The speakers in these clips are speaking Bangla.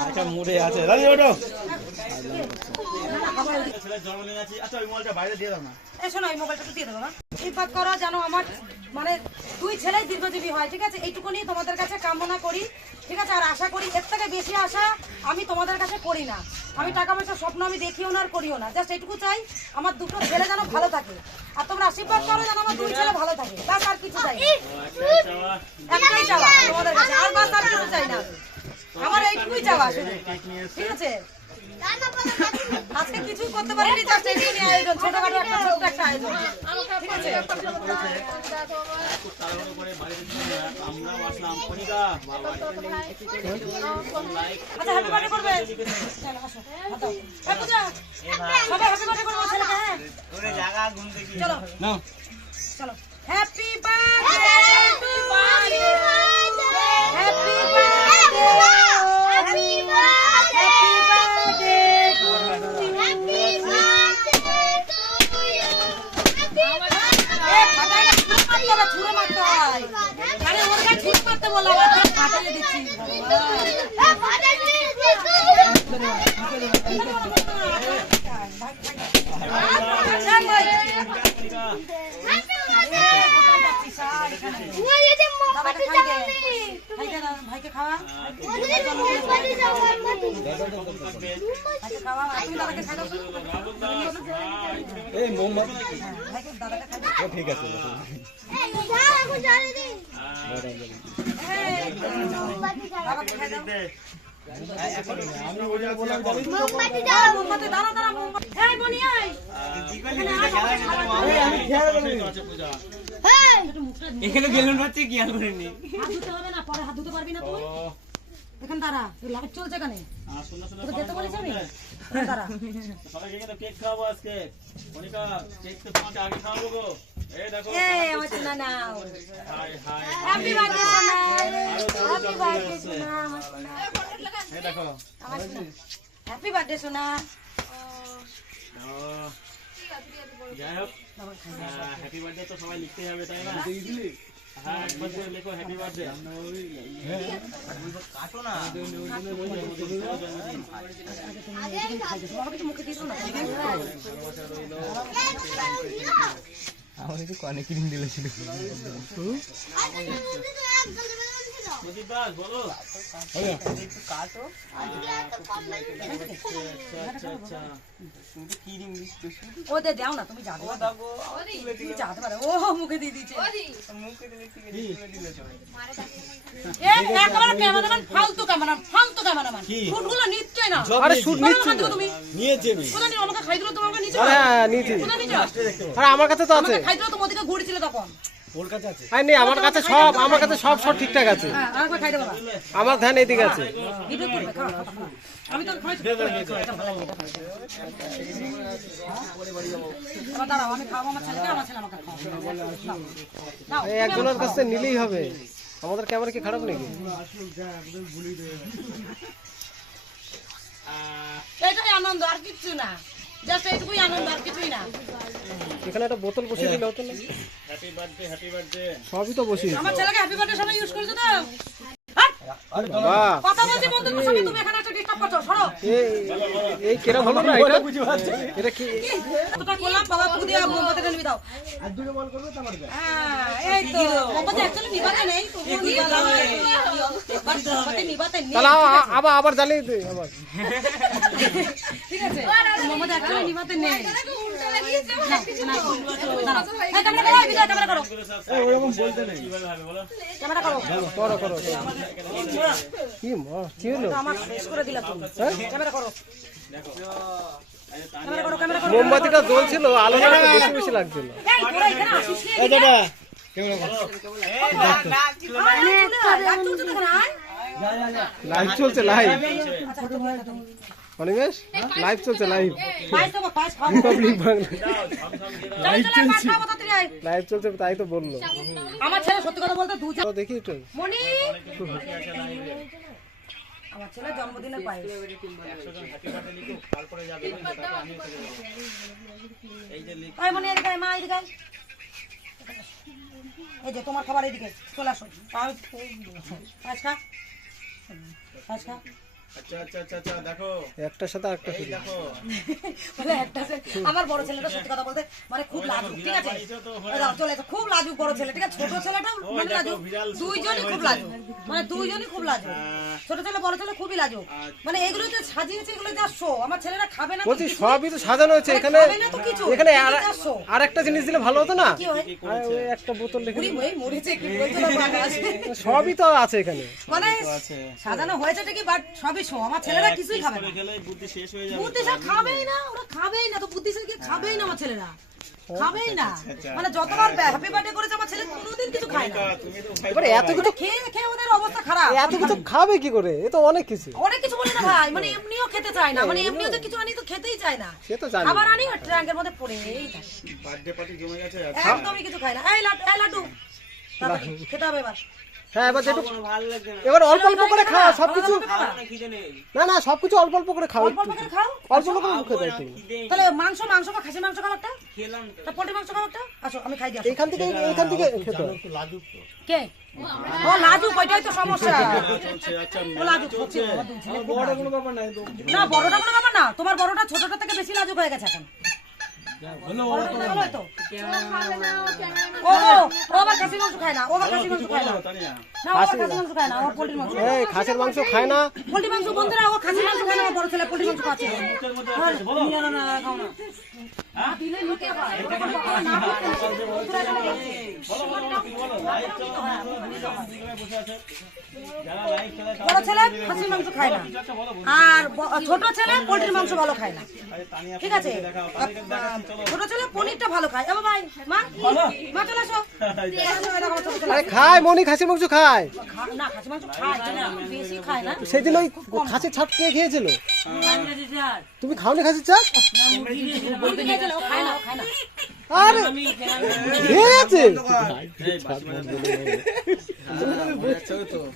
আচ্ছা মুড়ে আছে দাদি ওঠো ছেলের জন্মদিন আছে আচ্ছা ওই মোবাইলটা বাইরে দিয়ে দাও না এই শোনো এই মোবাইলটা দিয়ে দেবো না ইফাত করো জানো আমার মানে দুই ছেলেই দীর্ঘজীবী হয় ঠিক আছে এইটুকুনি তোমাদের কাছে কামনা করি ঠিক আছে আর আশা করি এর থেকে বেশি আশা আমি তোমাদের কাছে করি না আমি টাকা পয়সার স্বপ্ন আমি দেখিও না আর করিও না জাস্ট এইটুকু চাই আমার দুটো ছেলে যেন ভালো থাকে আর তোমরা আশীর্বাদ করো যেন আমার দুই ছেলে ভালো থাকে বাস আর কিছু চাই একটাই চাওয়া তোমাদের কাছে আর বাস আর কিছু চাই না আমার এইটুকুই চাওয়া শুধু ঠিক আছে আজকে কিছুই করতে পারিনি জাস্ট এই নিয়ে আয়োজন ছোটখাটো একটা ছোট্ট একটা আয়োজন ঠিক আছে আচ্ছা হ্যাপি বার্থডে করবে চলো আসো হাতাও এই পূজা সবাই হ্যাপি বার্থডে করবো ছেলেকে হ্যাঁ ওরে জায়গা ঘুরতে কি চলো নাও চলো happy birthday to you happy birthday happy birthday ছুড়ে মারতে হয় আরে ওর গায়ে ছুড়ে মারতে বললাম ফাটাইয়ে দিচ্ছি ভাইকে খাওয়া ভাইকে খাওয়া তুমি দাদাকে খাই দাও এই মোমবাতি ভাইকে দাদাকে খাই দাও ঠিক আছে বাবাকে খাই দাও আমি ওটা বললাম মোমবাতি দাও মোমবাতি দাঁড়া দাঁড়া মোমবাতি এই বনি এই আমি খেয়াল করিনি এখানে বেলুন হচ্ছে কি আর করিনি হাত ধুতে হবে না পরে হাত ধুতে পারবি না তুই এখন দাঁড়া লাইট চলছে কেন তোকে যেতে বলেছি আমি দাঁড়া সবাই কেক খাওয়াবো আজকে মনিকা কেক তো তোমাকে আগে খাওয়াবো গো এই দেখো এই আমার সোনা নাও হাই হাই হ্যাপি বার্থডে সোনা হ্যাপি বার্থডে সোনা আমার সোনা এই দেখো আমার সোনা হ্যাপি বার্থডে সোনা যাই হোক হ্যাপি বার্থডে তো সবাই লিখতে হবে তাই না হ্যাঁ একবার করে লেখো হ্যাপি বার্থডে কাটো না আমার একটু কানে কিনে দিয়েছিল সুজিত দাস বলো একটু কাটো আচ্ছা আচ্ছা শুধু কি ইংলিশ তো শুধু ওদের দাও না তুমি যাবে দাগো তুমি যাতে পারো ও মুখে দিয়ে দিচ্ছে মুখে দিলে ঠিক আছে তুলে দিলে চলে এই একেবারে ক্যামেরাম্যান ফালতু ক্যামেরাম্যান শুটগুলো নিশ্চয় না আরে শুট নিচ্ছি তুমি নিয়েছি আমি কোথা নিয়ে আমাকে খাই দিলো তোমাকে নিচে হ্যাঁ নিয়েছি কোথা নিচে আরে আমার কাছে তো আছে আমাকে খাই দিলো তোমার দিকে ঘুরছিল তখন ওর কাছে আছে হ্যাঁ নেই আমার কাছে সব ঠিকঠাক আছে হ্যাঁ আরেকবার খাই দেবো না আমার ধ্যান এইদিকে আছে ভিডিও করবে খাও আমি তো খাই আবার দাঁড়াও আমি খাবো আমার ছেলেকে আমার ছেলে আমাকে খাও এই একজনের কাছে নিলেই হবে আমাদের ক্যামেরা কি খারাপ নাকি এটাই আনন্দ আর কিচ্ছু না জাস্ট এইটুকুই আনন্দ আর কিছুই না এখানে একটা বোতল বসিয়ে দিলে হতো না হ্যাপি বার্থডে সবই তো বসিয়ে আমার ছেলেকে হ্যাপি বার্থডে সবাই ইউজ করেছো তো বাবা কথা বলছি বন্ধুদের সঙ্গে তুমি এখানে একটা ডিস্টার্ব করছো সরো এই কেরা হলো না এটা কি কতটা করলাম বাবা পুদিয়া মোমবাতিটা নিবি দাও আর দুটো বল করবে তো পারবে হ্যাঁ এই তো মোমবাতি অ্যাকচুয়ালি নিবাতে নেই তুমি নিবাতে নেই তাহলে আবার জ্বালিয়ে দে আবার ঠিক আছে মোমবাতি অ্যাকচুয়ালি নিবাতে নেই ক্যামেরা করো বিজয় ক্যামেরা করো এই ওরকম বলতে নেই কিভাবে হবে বলো ক্যামেরা করো করো কি কি হলো আমার শেষ করে দিলা তুমি ক্যামেরা করো ক্যামেরা করো ক্যামেরা করো মোমবাতিটা জ্বলছিল আলোটা একটু বেশি লাগছিল এই তোরা এখানে আসিস নি এই দাদা কেমন করো লাইভ চলছে লাইভ অনিমেষ লাইভ চলছে লাইভ রিপাবলিক বাংলা লাইভ চলছে তাই তো বললো আমার ছেলে সত্যি কথা বলতে দুজন দেখি একটু মনি আমার ছেলে জন্মদিনে পায় এই মনি এদিকে মা এদিকে এই যে তোমার খাবার এদিকে চলে আসো পাঁচ খা পায়েস খা। আচ্ছা আচ্ছা আচ্ছা আচ্ছা দেখো একটার সাথে আরেকটা এই দেখো বলে একটা আমার বড় ছেলেটা সত্যি কথা বলতে মানে খুব লাজুক, ঠিক আছে? এই দাও, চলে এসো, খুব লাজুক বড় ছেলে, ঠিক আছে? ছোট ছেলেটাও মানে লাজুক, দুইজনই খুব লাজুক, মানে দুইজনই খুব লাজুক। ছোট ছেলে বড় ছেলে খুবই লাজুক, মানে এগুলো যে সাজিয়েছে এগুলো যা শো, আমার ছেলেরা খাবে না তো বলছি কিছু। সবই তো সাজানো হয়েছে মানে এখানে। খাবে না তো কিছু, এখানে এগুলো যা show। আর একটা জিনিস দিলে ভালো হতো না? কি হয়? আর ওই একটা বোতল রেখে মুড়ি মুড়ি মরেছে কি বলছো না বাবা? সবই তো আছে এখানে। মানে সাজানো হয়েছে ঠিকই, বাট সবই শো, আমার ছেলেরা কিছুই খাবে না। গেলে বুদ্ধি শেষ হয়ে যাবে। বুদ্ধি সব খাবেই না, ওরা খাবেই না, তো বুদ্ধি সব খাবেই না আমার ছেলেরা, খাবেই না। মানে যতবার হ্যাপি বার্থডে করেছে আমার ছেলে কোনোদিন কিছু খায় না, এবারে এত কিছু খেয়ে খেয়ে ওদের অবস্থা খারাপ। এত কিছু খাবে কি করে? এ তো অনেক কিছু। অনেক কিছু বলে না ভাই, মানে এমনিও খেতে চায় না, মানে এমনিও যে কিছু আনি তো খেতেই চায় না। সে তো জানি। খাবার আনি আর ট্রাঙ্কের মধ্যে পড়েই থাকে, বার্থডে পার্টি জমে গেছে একদমই কিছু খায় না। এই লাড্ডু তাড়াতাড়ি খেতে হবে এবার। হ্যাঁ এবার যেটু কোনো ভালো লাগছে না এবার অল্প অল্প করে খাও সবকিছু। আমার খিদে নেই না না সবকিছু অল্প অল্প করে খাও। অল্প অল্প করে খাও। অল্প অল্প করে মুখে দাও একটু। খিদে তাহলে মাংস বা খাসি মাংস খাও একটা, খেলাম তো তা পোল্ট্রি মাংস খাও একটা। আসো আমি খাই দিই। এইখান থেকে খেতে হয়। একটু লাজুক তো কে? ও লাজুক, ওইটাই তো সমস্যা। চলছে আচ্ছা ও লাজুক সত্যি, আমার দুই ছেলে খুব বড় লাজুক। কোনো ব্যাপার নাই তো না বড়টা কোনো ব্যাপার না, তোমার বড়টা ছোটটা থেকে বেশি লাজুক হয়ে গেছে এখন। হলো বড়টা তো ভালো হয়তো। ও ও আবার খাসি মাংস খায় না, ও আবার খাসি মাংস খায় না। তানিয়া না ও আবার খাসি মাংস খায় না, ও পোল্ট্রি মাংস। এই খাসির মাংস খায় না। পোল্ট্রি মাংস বন্ধুরা, ও খাসি মাংস খায় না, ও বড় ছেলে পোল্ট্রি মাংস খাচ্ছে। না না না খাও না। দিলে লুকে খায়। বড় ছেলে খাসি মাংস খায় না, আর ছোট ছেলে পোল্ট্রির মাংস ভালো খায় না, ঠিক আছে? ছোট ছেলে পনিরটা ভালো খায়। এবার ভাই মা মা চলে আসো। আরে খায় মনি খাসির মাংস খায়। না খাসি মাংস খায়, কিন্তু এখন বেশি খায় না। সেদিন ওই খাসির ছাপ কে খেয়েছিল? তুমি খাওনি খাসির ছাপ? মুরগি খেয়েছিল, ও খায় না, ও খায় না। আরে খেয়েছে।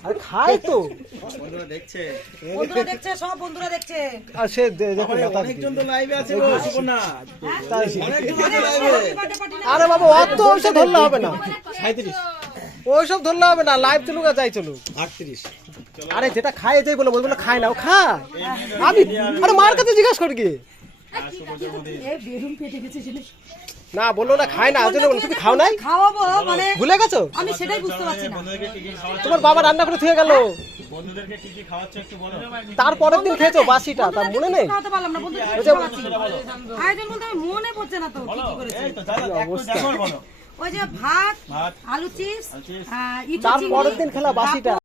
আরে খায় তো। বন্ধুরা দেখছে বন্ধুরা দেখছে, সব বন্ধুরা দেখছে। আর সে দেখো না তার অনেকজন তো লাইভে আছে গো সুবর্ণা অনেকজন আছে লাইভে আরে বাবা অত ওইসব ধরলে হবে না। 37 ওইসব ধরলে হবে না, লাইভ চলুক আর যাই চলুক। 38 আরে যেটা খায় যাই বলে বলবো না খায় না, ও খায়। আমি আরে মার কাছে জিজ্ঞাসা করি কি? এই বেলুন পেটে গেছে জিনিস। না বললো না খায় না, আজকে বলো তুমি খাও নাই? খাওয়াবো মানে ভুলে গেছো? আমি সেটাই বুঝতে পারছি না। বন্ধুদেরকে কি কি খাওয়াচ্ছ? তোমার বাবা রান্না করে থুয়ে গেল, বন্ধুদেরকে কি কি খাওয়াচ্ছ একটু বলো। তারপরের দিন খেয়েছো বাসিটা, তার মনে নেই? খাওয়াতে পারলাম না বন্ধু, ওই যে আয়োজন বলতে আমি মনে পড়ছে না তো কি কি করেছে। এই তো দাদা একটু দেখো বলো। ওই যে ভাত, ভাত, আলু চিপস, আলু চিপস, ইঁচু চিংড়ি, তারপরের দিন খেলা বাসিটা।